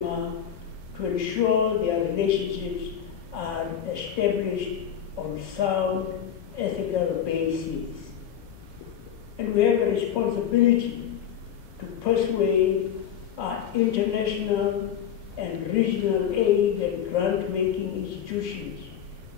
to ensure their relationships are established on sound ethical basis. And we have a responsibility to persuade our international and regional aid and grant-making institutions,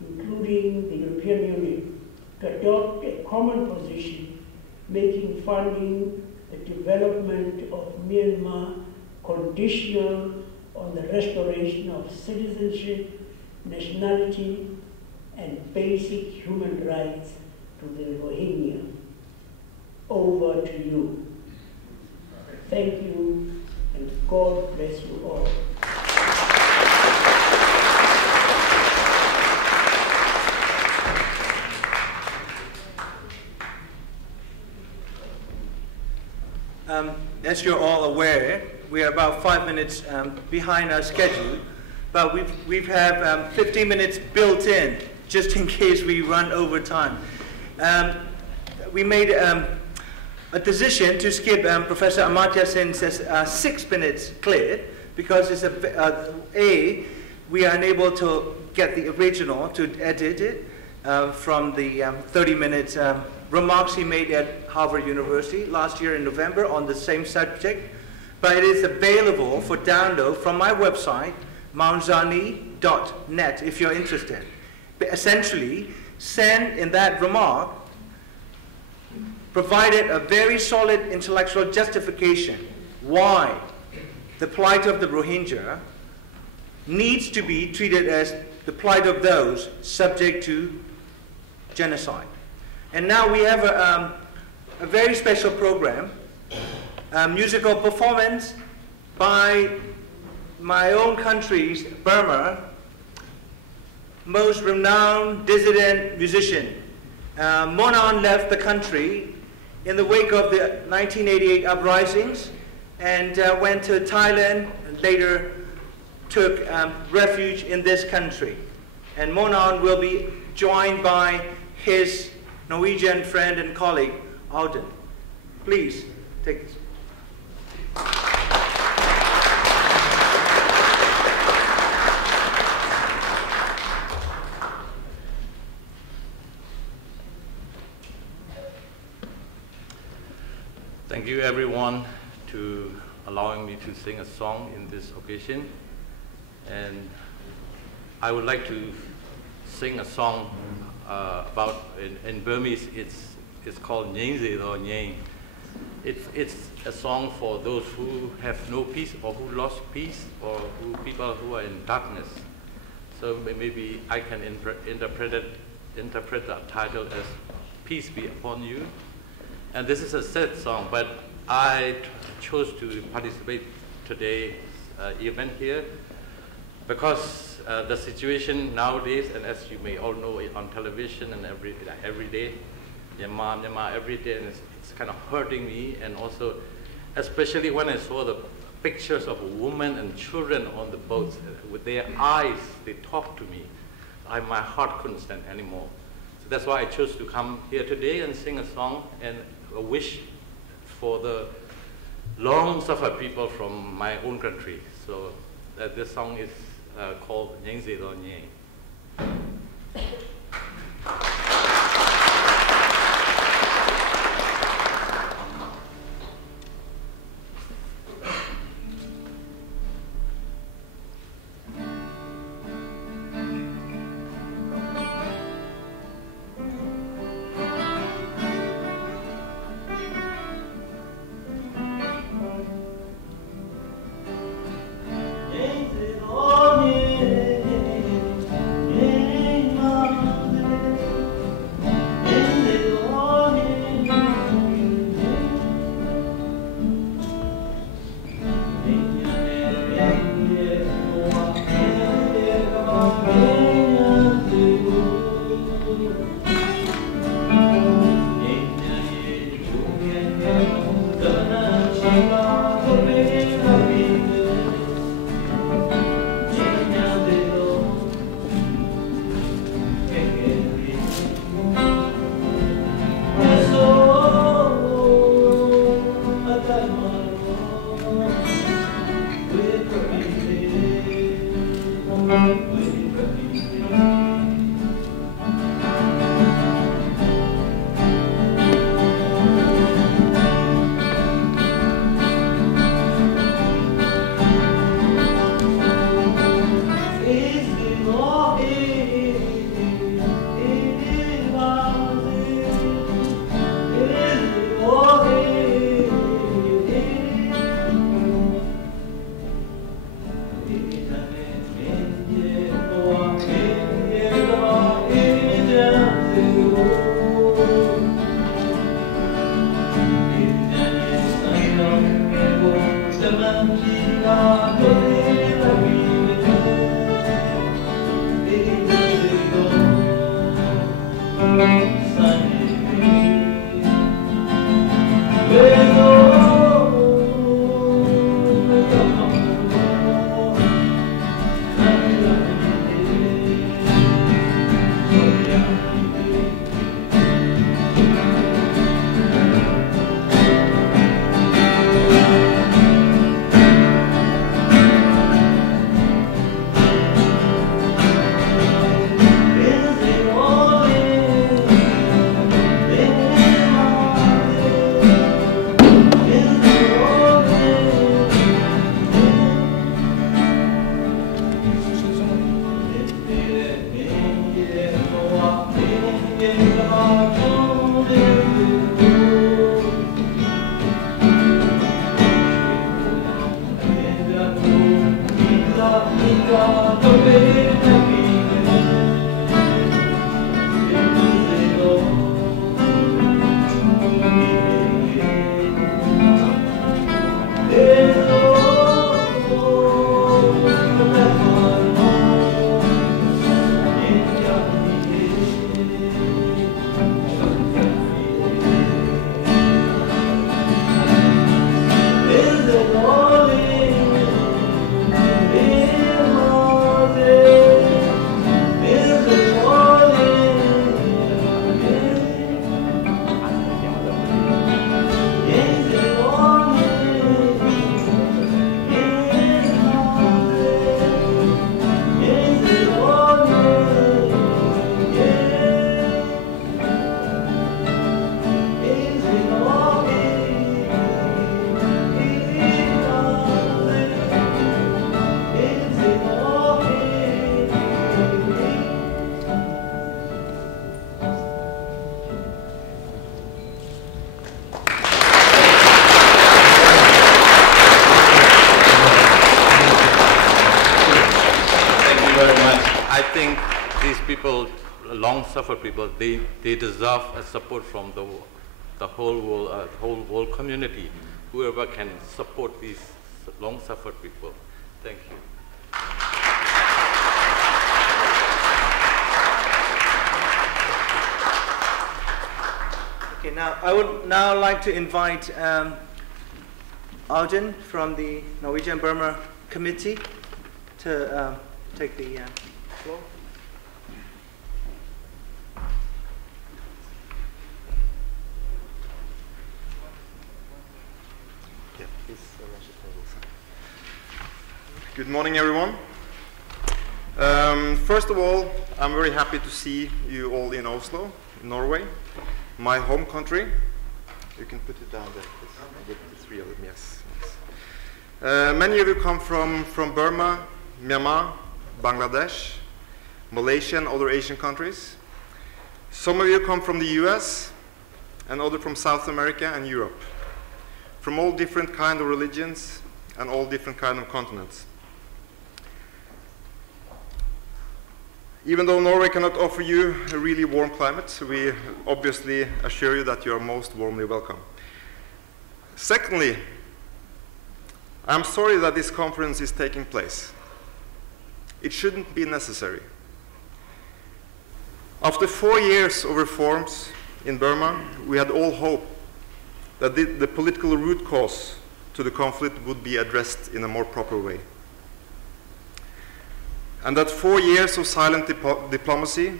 including the European Union, to adopt a common position, making funding the development of Myanmar conditional on the restoration of citizenship, nationality, and basic human rights to the Rohingya. Over to you. Thank you, and God bless you all. As you're all aware, we are about 5 minutes behind our schedule, but we have 15 minutes built in, just in case we run over time. We made a decision to skip Professor Amartya Sen's 6 minutes cleared, because it's we are unable to get the original to edit it from the 30 minutes remarks he made at Harvard University last year in November on the same subject, but it is available for download from my website, mountzani.net, if you're interested. But essentially, Sen, in that remark, provided a very solid intellectual justification why the plight of the Rohingya needs to be treated as the plight of those subject to genocide. And now we have a very special program, a musical performance by my own country's, Burma, most renowned dissident musician. Monan left the country in the wake of the 1988 uprisings and went to Thailand and later took refuge in this country. And Monan will be joined by his Norwegian friend and colleague, Awng. Please, take this. Thank you everyone to allowing me to sing a song in this occasion. And I would like to sing a song about, in Burmese, it's called Nyingze or Nying. It's a song for those who have no peace or who lost peace or people who are in darkness. So maybe I can interpret the title as Peace Be Upon You. And this is a sad song, but I chose to participate today's event here because the situation nowadays, and as you may all know on television and every day, Myanmar every day, and it's kind of hurting me, and also especially when I saw the pictures of women and children on the boats, with their eyes, they talk to me. My heart couldn't stand anymore. So that's why I chose to come here today and sing a song and a wish for the long suffered people from my own country. So this song is called Nyingze Do Nying. Nyingze Do Nying. Long-suffered people, they deserve a support from the whole world community. Whoever can support these long-suffered people. Thank you. Okay, now I would now like to invite Awng from the Norwegian Burma Committee to take the floor. Good morning, everyone. First of all, I'm very happy to see you all in Oslo, Norway, my home country. You can put it down there, please. With the three of them, yes. Many of you come from Burma, Myanmar, Bangladesh, Malaysia, and other Asian countries. Some of you come from the US, and others from South America and Europe, from all different kind of religions and all different kind of continents. Even though Norway cannot offer you a really warm climate, we obviously assure you that you are most warmly welcome. Secondly, I'm sorry that this conference is taking place. It shouldn't be necessary. After 4 years of reforms in Burma, we had all hoped that the political root cause to the conflict would be addressed in a more proper way. And that 4 years of silent diplomacy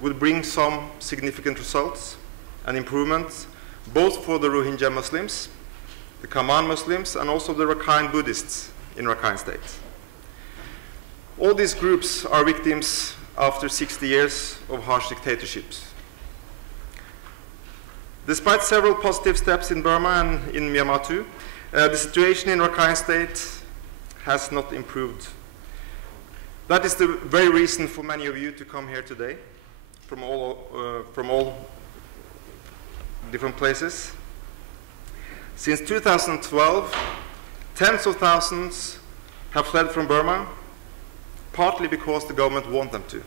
would bring some significant results and improvements, both for the Rohingya Muslims, the Kaman Muslims, and also the Rakhine Buddhists in Rakhine State. All these groups are victims after 60 years of harsh dictatorships. Despite several positive steps in Burma and in Myanmar too, the situation in Rakhine State has not improved. That is the very reason for many of you to come here today from all different places. Since 2012, tens of thousands have fled from Burma, partly because the government wants them to.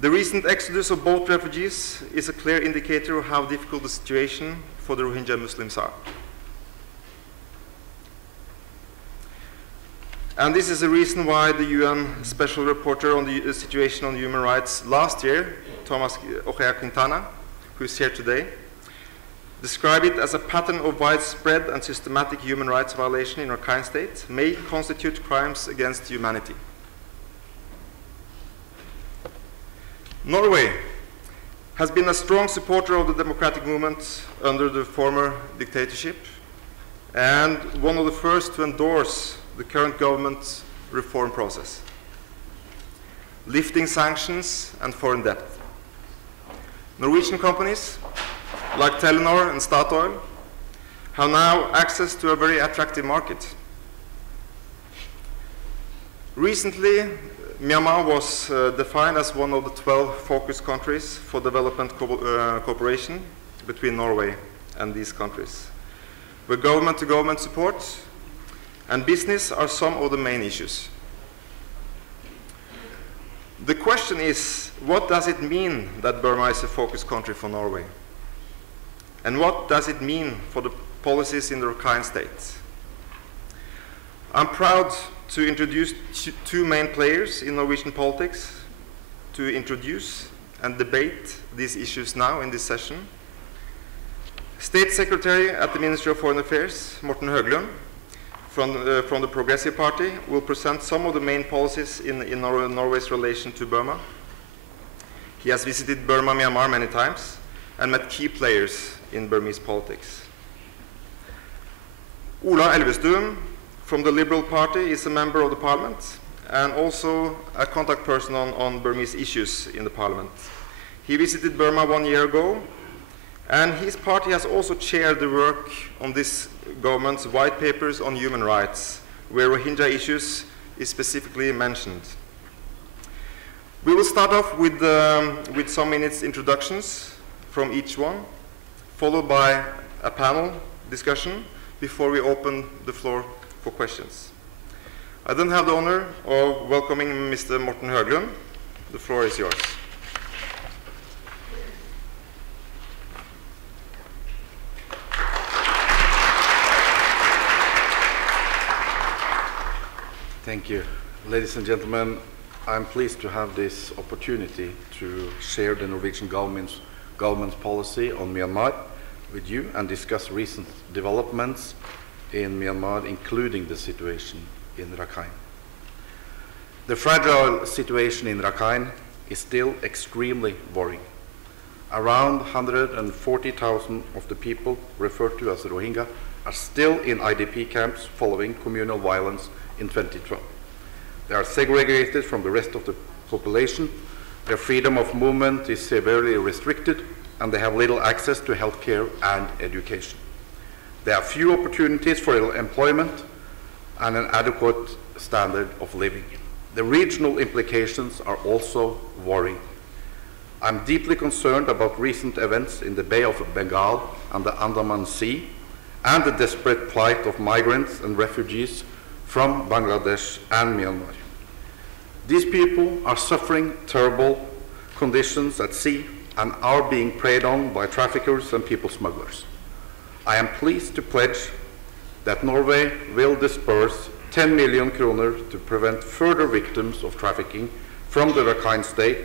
The recent exodus of boat refugees is a clear indicator of how difficult the situation for the Rohingya Muslims are. And this is the reason why the UN Special Rapporteur on the situation on human rights last year, Thomas Ojea Quintana, who is here today, described it as a pattern of widespread and systematic human rights violation in Rakhine State may constitute crimes against humanity. Norway has been a strong supporter of the democratic movement under the former dictatorship and one of the first to endorse the current government's reform process, lifting sanctions and foreign debt. Norwegian companies like Telenor and Statoil have now access to a very attractive market. Recently, Myanmar was defined as one of the 12 focus countries for development cooperation between Norway and these countries, where government-to-government support and business are some of the main issues. The question is, what does it mean that Burma is a focus country for Norway? And what does it mean for the policies in the Rakhine State? I'm proud to introduce two main players in Norwegian politics to introduce and debate these issues now in this session. State Secretary at the Ministry of Foreign Affairs, Morten Høglund, from the Progressive Party, will present some of the main policies in Norway's relation to Burma. He has visited Burma, Myanmar many times and met key players in Burmese politics. Ola Elvestuen from the Liberal Party is a member of the Parliament and also a contact person on Burmese issues in the Parliament. He visited Burma 1 year ago, and his party has also chaired the work on this government's white papers on human rights, where Rohingya issues is specifically mentioned. We will start off with some minutes introductions from each one, followed by a panel discussion before we open the floor for questions. I then have the honor of welcoming Mr. Morten Høglund. The floor is yours. Thank you. Ladies and gentlemen, I'm pleased to have this opportunity to share the Norwegian government's policy on Myanmar with you and discuss recent developments in Myanmar, including the situation in Rakhine. The fragile situation in Rakhine is still extremely worrying. Around 140,000 of the people referred to as Rohingya are still in IDP camps following communal violence in 2012. They are segregated from the rest of the population, their freedom of movement is severely restricted, and they have little access to health care and education. There are few opportunities for employment and an adequate standard of living. The regional implications are also worrying. I'm deeply concerned about recent events in the Bay of Bengal and the Andaman Sea, and the desperate plight of migrants and refugees from Bangladesh and Myanmar. These people are suffering terrible conditions at sea and are being preyed on by traffickers and people smugglers. I am pleased to pledge that Norway will disperse 10 million kroner to prevent further victims of trafficking from the Rakhine State,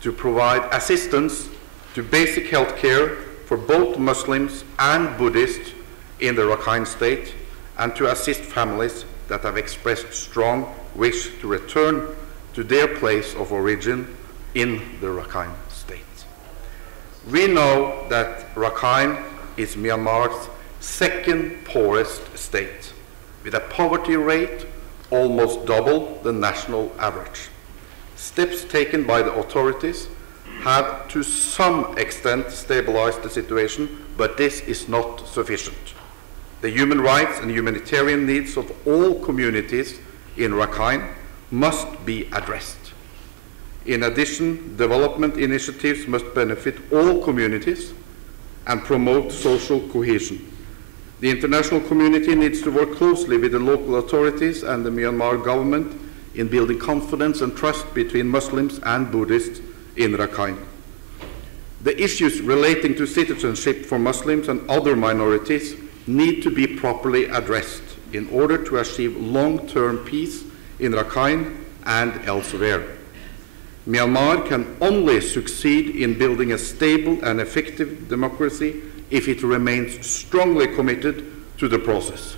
to provide assistance to basic health care for both Muslims and Buddhists in the Rakhine State, and to assist families that have expressed strong wish to return to their place of origin in the Rakhine State. We know that Rakhine is Myanmar's second poorest state, with a poverty rate almost double the national average. Steps taken by the authorities have to some extent stabilized the situation, but this is not sufficient. The human rights and humanitarian needs of all communities in Rakhine must be addressed. In addition, development initiatives must benefit all communities and promote social cohesion. The international community needs to work closely with the local authorities and the Myanmar government in building confidence and trust between Muslims and Buddhists in Rakhine. The issues relating to citizenship for Muslims and other minorities need to be properly addressed in order to achieve long-term peace in Rakhine and elsewhere. Myanmar can only succeed in building a stable and effective democracy if it remains strongly committed to the process.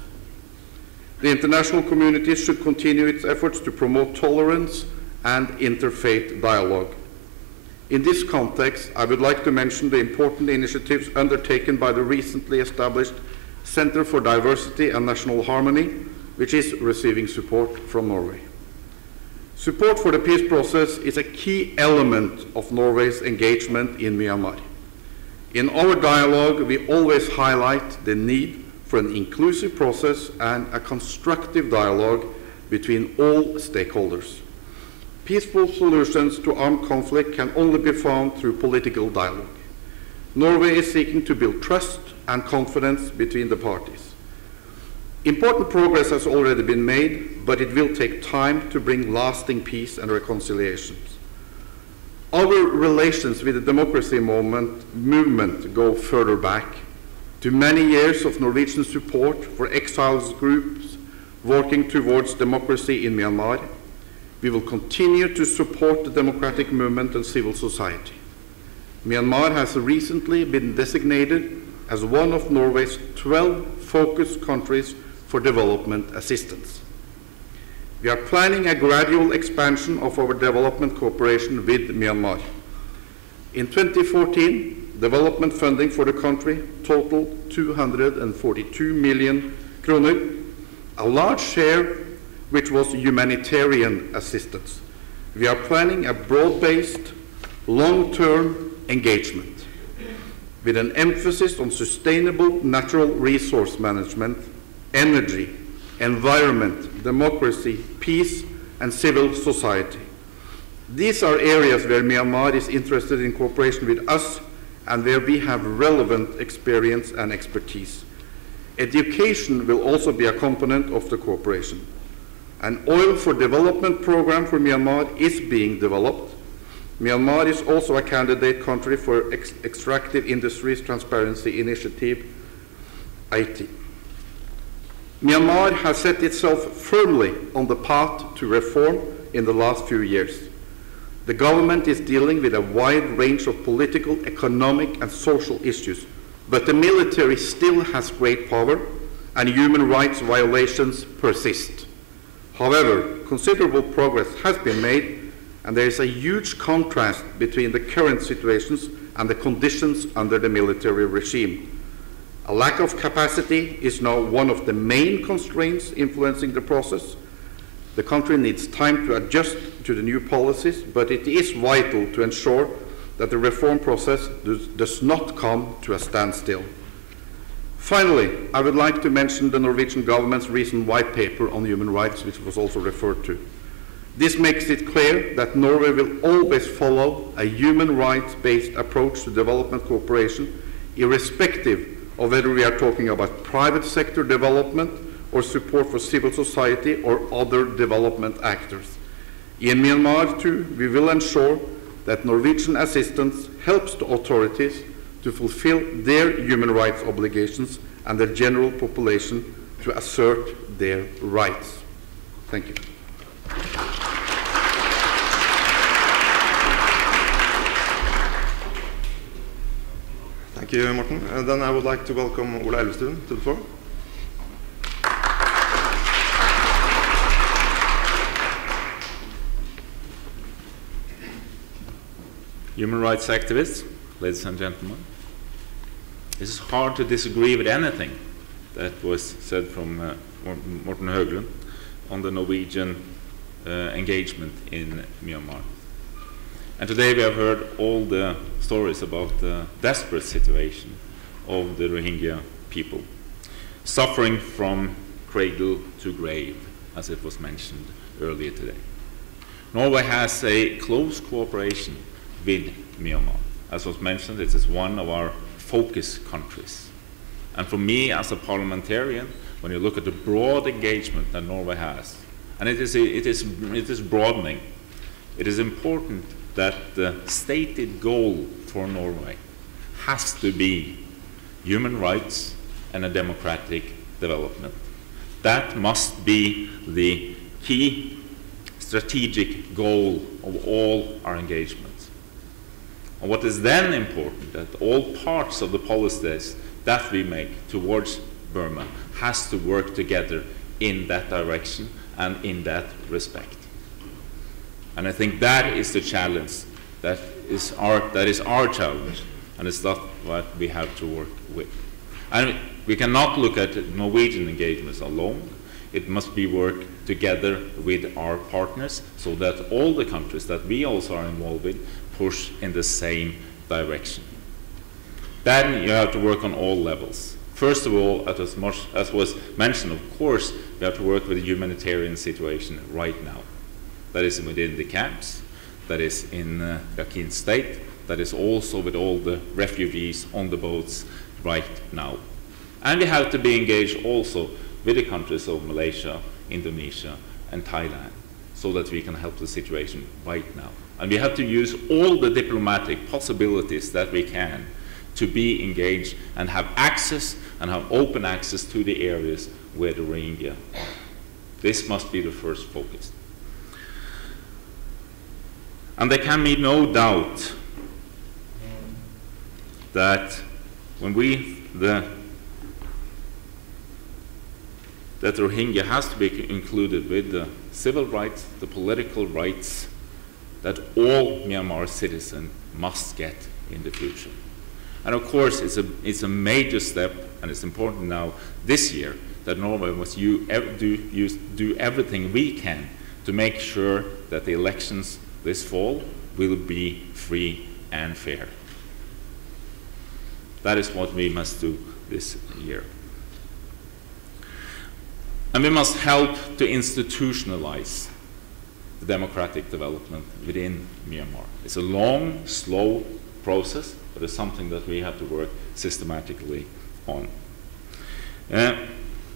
The international community should continue its efforts to promote tolerance and interfaith dialogue. In this context, I would like to mention the important initiatives undertaken by the recently established Center for Diversity and National Harmony, which is receiving support from Norway. Support for the peace process is a key element of Norway's engagement in Myanmar. In our dialogue, we always highlight the need for an inclusive process and a constructive dialogue between all stakeholders. Peaceful solutions to armed conflict can only be found through political dialogue. Norway is seeking to build trust and confidence between the parties. Important progress has already been made, but it will take time to bring lasting peace and reconciliations. Our relations with the democracy movement go further back to many years of Norwegian support for exiles groups working towards democracy in Myanmar. We will continue to support the democratic movement and civil society. Myanmar has recently been designated as one of Norway's 12 focus countries for development assistance. We are planning a gradual expansion of our development cooperation with Myanmar. In 2014, development funding for the country totaled 242 million kroner, a large share which was humanitarian assistance. We are planning a broad-based, long-term engagement with an emphasis on sustainable natural resource management, energy, environment, democracy, peace, and civil society. These are areas where Myanmar is interested in cooperation with us and where we have relevant experience and expertise. Education will also be a component of the cooperation. An oil for development program for Myanmar is being developed. Myanmar is also a candidate country for Extractive Industries Transparency Initiative, IT. Myanmar has set itself firmly on the path to reform in the last few years. The government is dealing with a wide range of political, economic, and social issues, but the military still has great power and human rights violations persist. However, considerable progress has been made, and there is a huge contrast between the current situations and the conditions under the military regime. A lack of capacity is now one of the main constraints influencing the process. The country needs time to adjust to the new policies, but it is vital to ensure that the reform process does not come to a standstill. Finally, I would like to mention the Norwegian government's recent white paper on human rights, which was also referred to. This makes it clear that Norway will always follow a human rights-based approach to development cooperation, irrespective of whether we are talking about private sector development or support for civil society or other development actors. In Myanmar, too, we will ensure that Norwegian assistance helps the authorities to fulfill their human rights obligations and the general population to assert their rights. Thank you. Thank you, Morten. And then I would like to welcome Ola Elvestuen to the floor. Human rights activists, ladies and gentlemen, it is hard to disagree with anything that was said from Morten Høglund on the Norwegian engagement in Myanmar. And today we have heard all the stories about the desperate situation of the Rohingya people, suffering from cradle to grave, as it was mentioned earlier today. Norway has a close cooperation with Myanmar. As was mentioned, it is one of our focus countries. And for me as a parliamentarian, when you look at the broad engagement that Norway has, and it is broadening, it is important that the stated goal for Norway has to be human rights and a democratic development. That must be the key strategic goal of all our engagements. And what is then important, that all parts of the policies that we make towards Burma has to work together in that direction and in that respect. And I think that is the challenge, that is our challenge, and it's not what we have to work with. And we cannot look at Norwegian engagements alone. It must be worked together with our partners so that all the countries that we also are involved with push in the same direction. Then you have to work on all levels. First of all, as much as was mentioned, of course, we have to work with the humanitarian situation right now. That is within the camps, that is in Rakhine State, that is also with all the refugees on the boats right now. And we have to be engaged also with the countries of Malaysia, Indonesia, and Thailand, so that we can help the situation right now. And we have to use all the diplomatic possibilities that we can to be engaged and have access and have open access to the areas where the Rohingya are. This must be the first focus. And there can be no doubt that when that Rohingya has to be included with the civil rights, the political rights that all Myanmar citizens must get in the future. And of course, it's a major step, and it's important now this year that Norway must do everything we can to make sure that the elections this fall will be free and fair. That is what we must do this year. And we must help to institutionalize the democratic development within Myanmar. It's a long, slow process, but it's something that we have to work systematically on. And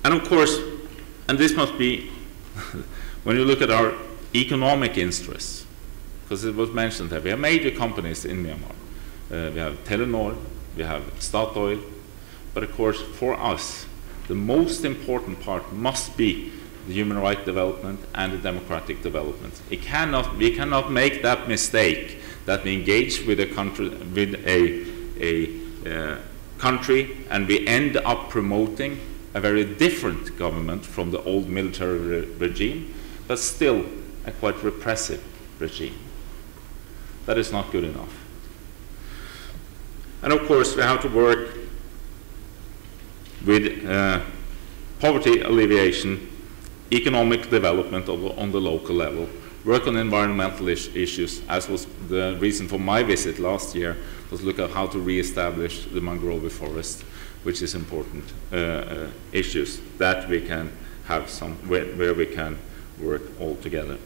of course, and this must be, when you look at our economic interests, because it was mentioned that we have major companies in Myanmar. We have Telenor, we have Statoil, but of course, for us, the most important part must be the human rights development and the democratic development. We cannot make that mistake that we engage with a country and we end up promoting a very different government from the old military regime, but still a quite repressive regime. That is not good enough. And of course, we have to work with poverty alleviation, economic development on the local level, work on environmental issues, as was the reason for my visit last year, was look at how to re-establish the mangrove forest, which is important issues that we can have where we can work all together.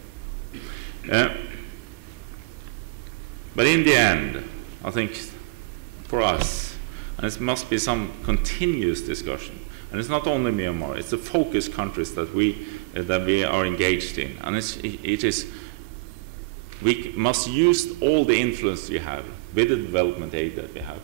But in the end, I think for us, and it must be some continuous discussion, and it's not only Myanmar, it's the focus countries that we are engaged in, and we must use all the influence we have with the development aid that we have